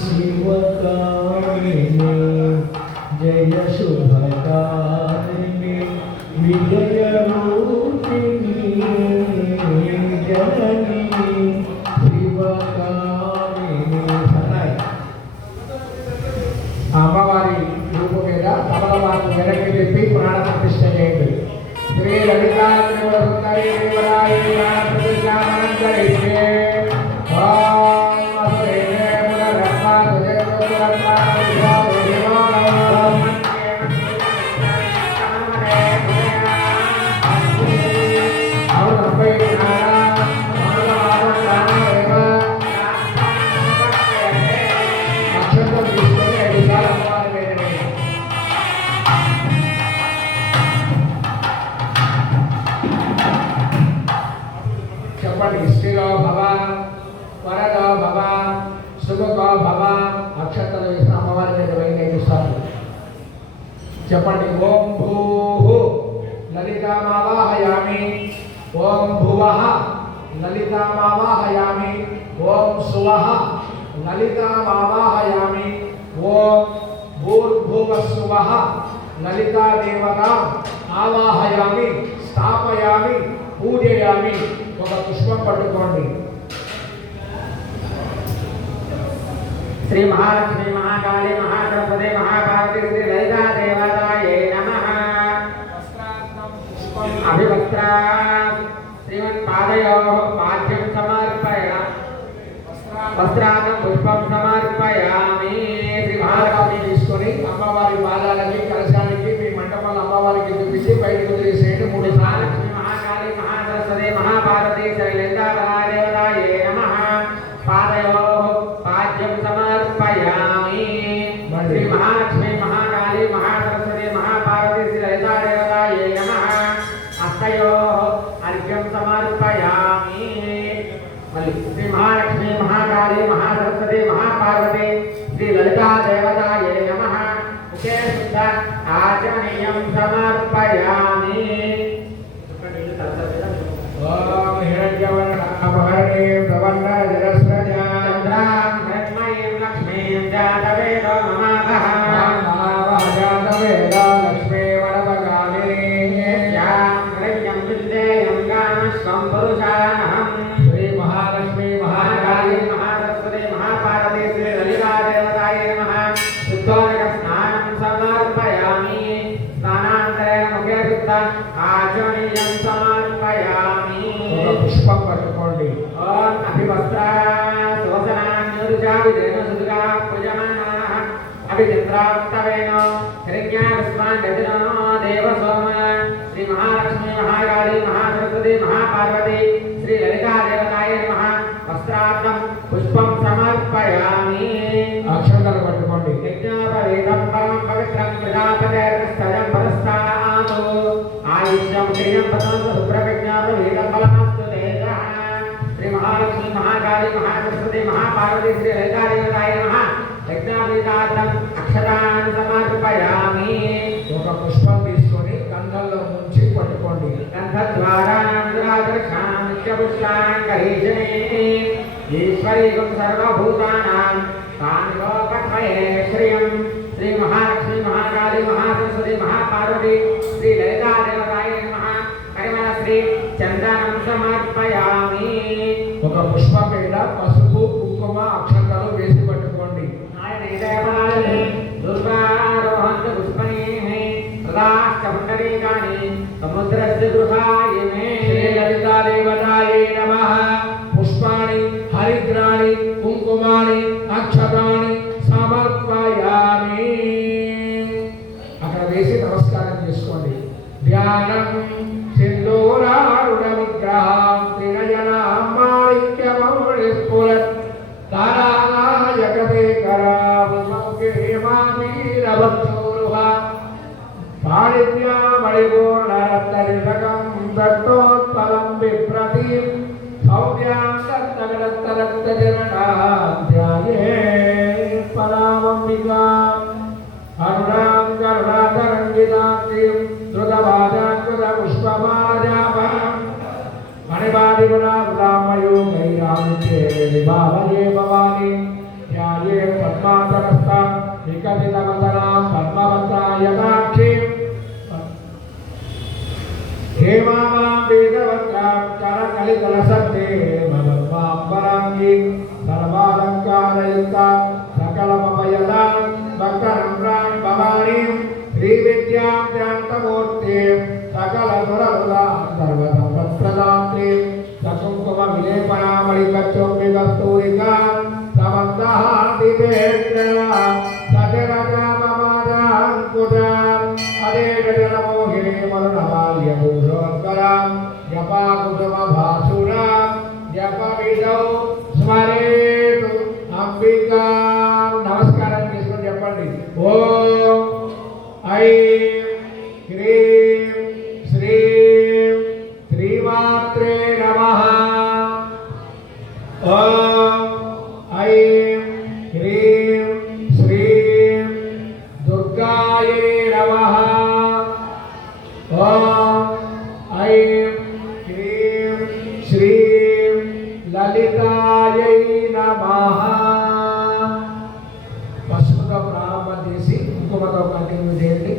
शिवकामिनी जय शुभकारिणी विजयरूपिणी जननी शिवकामिनी సన్నాయి అమ్మవారి రూపం మీద కమలవారు వెనక్కి తిప్పి ప్రాణ ప్రతిష్ఠ చేయండి. శ్రీ లలితా సుందరి దేవరాయ ప్రాణ ప్రతిష్ఠ అనంతరిష్టే శ్రీలో భవ వరదో భవ శుభకో భవ అక్షతలు వేసిన అమ్మవారి మీద వేయిస్తారు. చెప్పండి. ఓం భూ లలితామావాహయామి, ఓం భువః లలితామావాహయామి, ఓం సువః లలితామావాహయామి, ఓం భూర్భువస్సువః లలితా దేవతాం ఆవాహయామి, స్థాపయామి, పూజయామి. ఒక పుష్పం పట్టుకోండి. శ్రీ మహాలక్ష్మి మహాకాళి మహాగణపతి మహాపార్వతి శ్రీ లలితా దేవతాయే నమః. అభివస్త్రా శ్రీమత్పాదయోః పాద్యం సమర్పయ వస్త్రార్థం పుష్పం సమర్పయామి. శ్రీ మహాలక్ష్మి తీసుకొని అమ్మవారి పాదాలకి కలశానికి మీ మండపంలో అమ్మవారికి చూపించి బయటకు వదిలేసేయండి. 3 సార్లు. మహాకాళి మహాసరస్వతి మహాపార్వతి శ్రీ లలితా దేవతాయే నమః. పాదయోః పాద్యం సమర్పయామి. శ్రీ మహాలక్ష్మి మహాకాళి మహాసరస్వతి మహాపార్వతి శ్రీ లలితా దేవతాయే నమః. హస్తయోః అర్ఘ్యం సమర్పయామి. మళ్ళీ శ్రీ మహాలక్ష్మి మహాకాళి మహాసరస్వతి మహాపార్వతి శ్రీ లలితా దేవతాయే నమః. ముఖే శుద్ధ ఆచమనీయం సమర్పయామి. ఓం హిరణ్యవర్ణాపహరణీం సవర్ణజలస్రజాంధ్రాం హృన్మయీం లక్ష్మీం జాతవేదో నమావః. జాతవేదో లక్ష్మీ వరదగామినీం యాం హృణ్యం విద్యేయం గామస్వం పురుషానహం. శ్రీ మహాలక్ష్మి మహాకాళి మహాసరస్వతి మహాపార్వతి శ్రీ లలితా దేవతాయే నమః. శుద్ధోదక స్నానం సమర్పయామి. స్నానానంతరేణ ముఖే శుద్ధ ఆచమనీయం సమర్పయామి. ఒక పుష్పం పట్టుకోండి. ఓం అభివస్త్రా శోసనాన్యురుజావిదేన సుదుగా పూజమానః. అభిచంద్రాప్తవేన హిరణ్యాకస్మాన్ గతినో దేవసోమ. శ్రీ మహాలక్ష్మి మహాకాళి మహాసరస్వతి మహాపార్వతి శ్రీ లలితా దేవతాయే నమః. వస్త్రార్థం పుష్పం సమర్పయామి. అక్షంతలు పట్టుకోండి. యజ్ఞోపవీతం పరమం పవిత్రం ప్రజాపతేర్స్థలం పరస్థానాతు. ఆయుష్యం క్రియం పతంతు శుభ్రవిజ్ఞాపవీతం బలమస్తు తేజః. శ్రీ మహాలక్ష్మి మహాకాళి మహాసరస్వతి మహాపార్వతి శ్రీ లలితా దేవతాయే నమః. యజ్ఞోపవీతార్థం అక్షతాన్ని సమర్పయామి. ఒక పుష్పం తీసుకొని గంధంలో ముంచి పట్టుకోండి. గంధద్వారానందరాదర్శాం నిత్యపుష్పాంగరీషణే ఈశ్వరీకం సర్వభూతానాం కామిలోపత్వయే శ్రియం. శ్రీ మహాలక్ష్మి మహాకాళి మహాసరస్వతి మహాపార్వతి శ్రీ లలితా దేవతాయే నమః. పరిమళ శ్రీ చందనం సమర్పయామి. ఒక పుష్పం మీద పసుపు కుంకుమ అక్షంతలు వేసి పట్టుకోండి. ఆయన దేవతాయే దుర్గారోహంత పుష్పణేః సదాశ్చ పుండరీకాని సముద్రస్య గృహాయమే. శ్రీ లలితా దేవతాయే నమః. పుష్పాణి హరిద్రాణి కుంకుమాని అక్షతాని సమర్పయామి. అక్కడ వేసి నమస్కారం చేసుకోండి. ధ్యానం సింధూరారుణ విగ్రహం త్రినయనాం మాణిక్యమౌళిస్ఫురత్ తారాయకవేకరామీరవత్తూరుహ పాణిభ్యామణిపూర్ణరత్ననిలకం దత్తోత్పలం బిభ్రతీం సౌమ్యాం దత్తగరత్తరక్తజననాం ధ్యాయే పరామంబికాం. అరుణాం కరుణాతరంగితాం ధృతవాదాకృత పుష్పమాలజాపాం మణిపాదిగుణామయోగైరాముఖ్యే భావయే భవాని न्याये पद्मासनस्था विकसितवदना पद्मवत्रायताक्षी हेमामां वेदवत्रां करकलितलसत्ते मदर्माम्बराङ्गी सर्वालङ्कारयुक्ता सकलमभयदां भक्तनम्रां भवानीं श्रीविद्यां ध्यान्तमूर्तिं सकलसुरसुधां सर्वसम्पत्प्रदां सकुङ्कुमविलेपनामणिकच्चुम्बिकस्तूरिकां समन्तहार्दिवेन्द्रः सजरजाममादाङ्कुशाम् अदेकजनमोहिनी मरुणमाल्यभूषोत्करां जपाकुसुमभासुरां जपविदौ स्मरेतु अंबिकां नमस्कारं చేసుకొని చెప్పండి ఓం ఐం హ్రీం శ్రీం శ్రీమాత్రే నమః ఓం ఐం హ్రీం శ్రీం దుర్గాయే నమః ఓం ఐం హ్రీం శ్రీం లలితాయై నమః పసుపుతో ప్రారంభం చేసి కుంకుమతో కంటిన్యూ చేయండి.